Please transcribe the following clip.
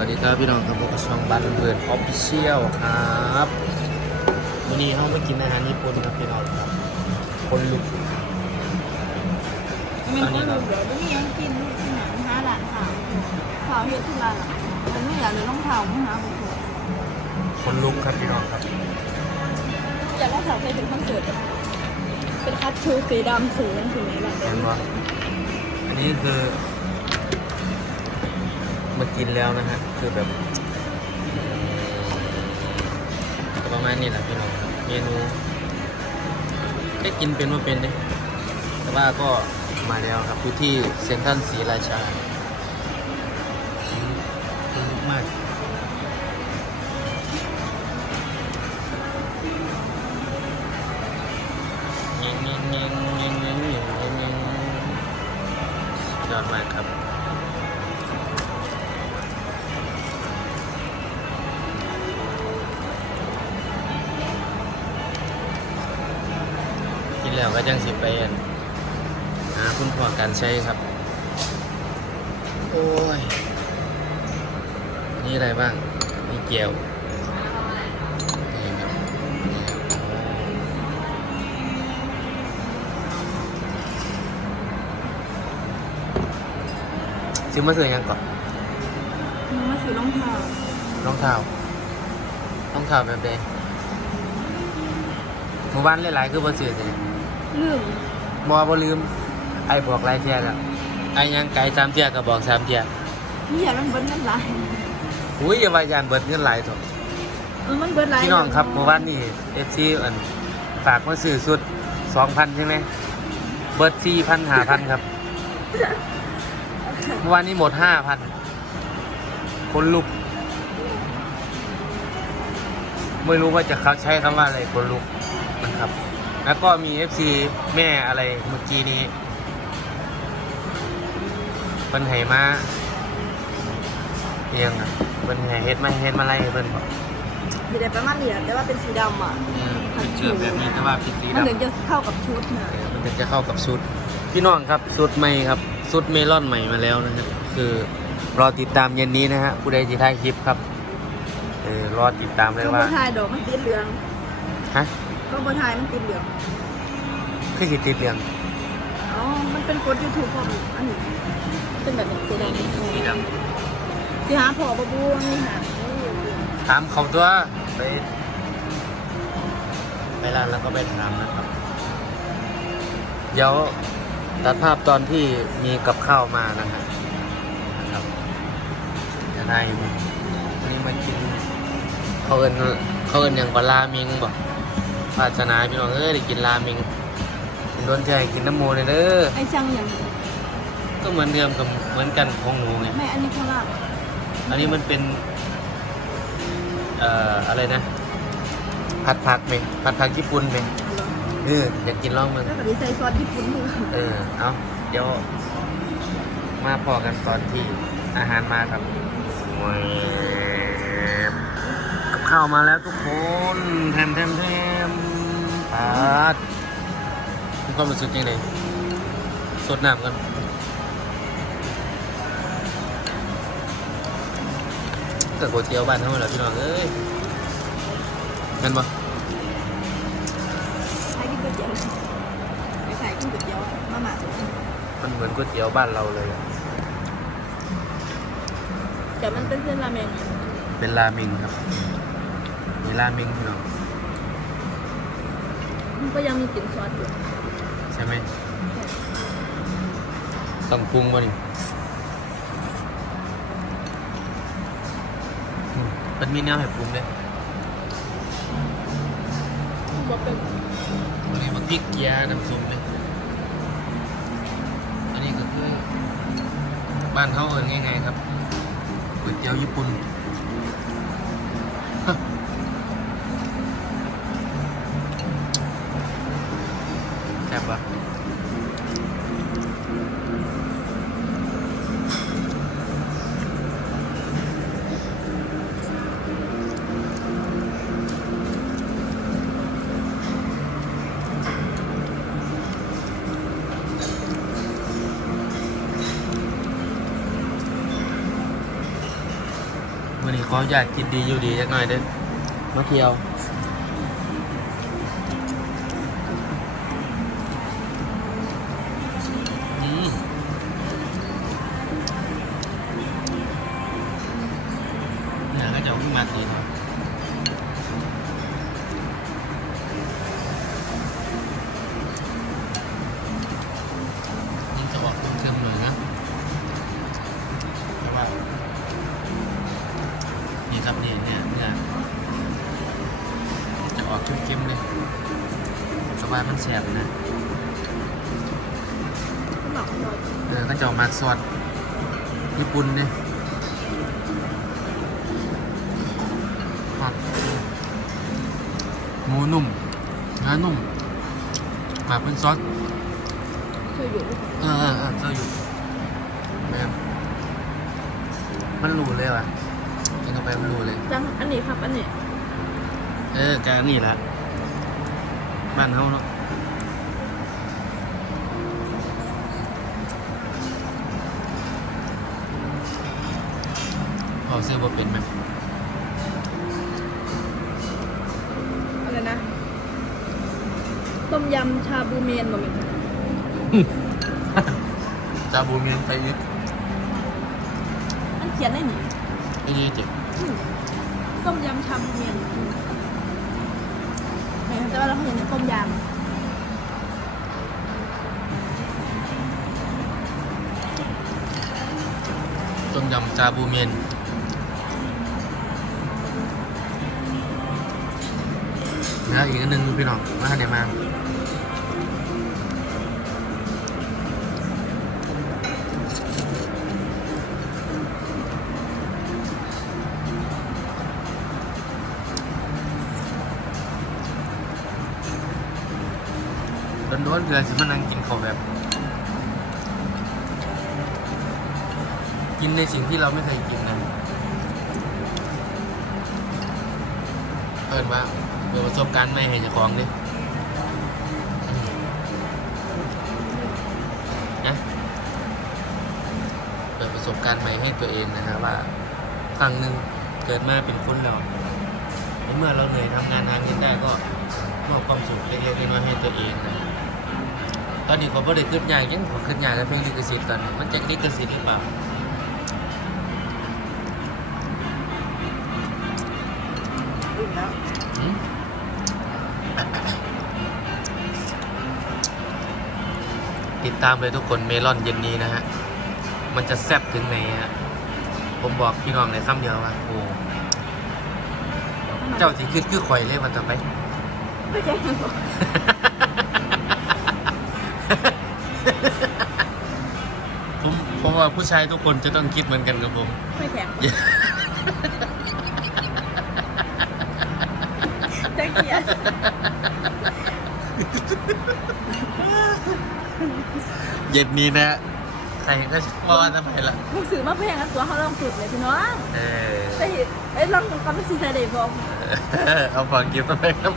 วัสดีครับพี่น้องครับพบกับช่องบ้านเพื่อนออฟฟิเชียลครับวันนี้เรามากินอาหารญี่ปุ่นครับพี่น้องครับคนลุกมันก็รู้เดี๋ยวไม่มียังกินลูกที่ไหนห้าหลานสาวสาวเฮ็ดที่ร้านหลังมันไม่อยากเลยต้องเผาไม่หาบุตรคนลุกครับพี่น้องครับอยากได้สาวไปถึงคอนเสิร์ตเป็นคัตชูสีดำสูงถึงไหนบ้างเห็นว่าอันนี้คือ มากินแล้วนะฮะคือแบบประมาณนี้แหละพี่น้องเมนูแค่กินเป็นว่าเป็นเลยแต่ว่าก็มาแล้วครับอยู่ที่เซ็นทรัลสีราชามากยอดมากครับ แล้วก็จังสิไปอั่นหาคุณพ่อการใช้ครับ โอ้ย นี่อะไรบ้าง นี่เกี๊ยวนี่ครับนี่ครับโอ้ซื้อมาซื้อยังก่อนมันมาซื้อรองเท้ารองเท้ารองเท้าแบบใดหมู่บ้านหลายๆคือบ่ซื้อเลย ลืมบ่บ่ลืม ไอ้พวกหลายเที่ยแล้วไอ้ยังไก่สามเที่ยก็บอกสามเที่ยนี่อย่ามันเบิดเงินหลายอุ้ยอย่าว่ายานเบิดเงินหลายเถอะเออมันเบิดหลายพี่น้องครับหมู่บ้านนี่ FC อันฝากมาซื้อสุด2,000ใช่ไหมเบิด4,000 5,000ครับเมื่อวานนี้หมด5,000คนลุก ไม่รู้ว่าจะเขาใช้คำว่าอะไรคนลุกนะครับ แล้วก็มี FC แม่อะไรเมื่อกี้นี้เพิ่นให้มาเอียงอะเพิ่นให้เฮ็ดมาเฮ็ดมาอะไรให้เพิ่นบอกมีแต่ประมาณนี้แต่ว่าเป็นสีดำอะอืมเป็นเกิดแบบนี้แต่ว่าผิดสีมันดำถึงจะเข้ากับชุดนะเออมันถึงจะเข้ากับชุด พี่น้องครับชุดใหม่ครับชุดเมลอนใหม่มาแล้วนะฮะคือรอติดตามเย็นนี้นะฮะผู้ใดจะถ่ายคลิปครับเออรอติดตามเลยก็ว่าบทายดอกมันติดเหลืองฮะ ก็บทายมันติดเหลืองคือสิติดเรื่องอ๋อ มันเป็นกดยูทูบพอมอันนี้เป็นแบบนี้สีดำสีดสีหาพอบะบูนี่ค่ะำถามเขาตัวไปไปร้านแล้วก็ไปถามนะครับ เดี๋ยวตัดภาพตอนที่มีกับข้าวมานะฮะนะครับจะได้วันนี้มากินเขาเอินเขาเอินอย่างกว่ารามิงบอก ภาชนะพี่น้องเอ้ยได้กินรามิงโดนใจกินน้ำโมเลยเด้อไอ้ช่างอย่างก็เหมือนเดิมกับเหมือนกันของหนูไงแม่อันนี้โคราชอันนี้มันเป็น เอ่ออะไรนะ ผัดผักไหมผัดผักญี่ปุ่นไหมเอออยากกินลองมึงแล้วก็ดีใส่ซอสญี่ปุ่นด้วยเออ เอาเดี๋ยว มาพอกันตอนที่อาหารมาครับแหวบกับข้าวมาแล้วทุกคนแทมแทมแทม ปาดมีความรู้สึกยังไงสดน้ำกันกับก๋วยเตี๋ยวบ้านเท่าไหร่พี่น้องเอ้ยเงินบ่ใช้กินก๋วยเตี๋ยวไปใส่กินก๋วยเตี๋ยวมาหมามันเหมือนก๋วยเตี๋ยวบ้านเราเลยอะแต่มันเป็นเส้นราเมงเป็นราเมิงครับมีราเมิงพี่น้อง มันก็ยังมีกลิ่นซอสอยู่ใช่ไหมต้องปรุงบ่นี่อืมมันมีแนวให้ปรุงเลยบอกเป็นวันนี้มันพริกเกียร์น้ำส้มเลยอันนี้ก็คือ บ้านเขาเอินง่ายๆครับก๋วยเตี๋ยวญี่ปุ่น ขออยากกินดีอยู่ดีจักหน่อยเด้อมาเที่ยวอืมเนี่ยก็จะเอาขึ้นมาตีน สบายมันแสบนะก็หมักหน่อยเออก็จะออกมาซอสญี่ปุ่นเนี่ยผัดหมูนุ่มเนื้อนุ่มหมักเป็นซอสเคยอยู่เออเออเออเจออยู่แม่นมันรู้เลยว่ะกินเข้าไปมันรู้เลยจังอันนี้ครับอันนี้ เออการนี่แหละ บ้านเฮาเนาะพอซื้อบ่เป็นไหมอะไรนะ ต้มยำชาบูเมนบ่แม่นจาบูเมียนไปอีกมันเขียนได้หนิไอ้นี่เจ็บ ต้มยำชาบูเมน แม่แต่ว่าเราเห็นต้มยำต้มยำจาบูเมียนนะอีกอันหนึงพี่น้องมาเดี๋ยวมา โดนๆเดือนสิมานั่งกินเขาแบบ กินในสิ่งที่เราไม่เคยกินนะเปิดว่าเปิดประสบการณ์ใหม่ให้เจ้าของดินะเปิดประสบการณ์ใหม่ให้ตัวเองนะฮะว่าครั้งหนึ่งเกิดมาเป็นคนเรา ในเมื่อเราเหนื่อยทำงานหาเงินได้ก็มอบความสุขเล็กๆน้อยๆให้ตัวเองนะตอนนี้ผมไม่ได้ขึ้นยากยังผมขึ้นยากกับเพลงลิขสิทธิ์ตอนนี้มันจะลิขสิทธิ์หรือเปล่าำอิ่มแล้วหืมติดตามเลยทุกคนเมลอนเย็นนี้นะฮะ มันจะแซ่บถึงไหนฮะ ผมบอกพี่น้องในคำเดียวว่าโอ้ เจ้าสิคือคือข่อยเลยวันต่อไป ไม่ใช่ผมผมว่าผู้ชายทุกคนจะต้องคิดเหมือนกันกับผม ไม่แข็งจะเกลียดเย็นนี้นะ ใครก็พอทำไมล่ะหนังสือมาแพงกันตัวเขาลองสุดเลยพี่น้องเออไปเห็นไอ้ยลองดูความเป็นสีไทยเด็กบอกเอาฟังกิฟต์ทำไมครับ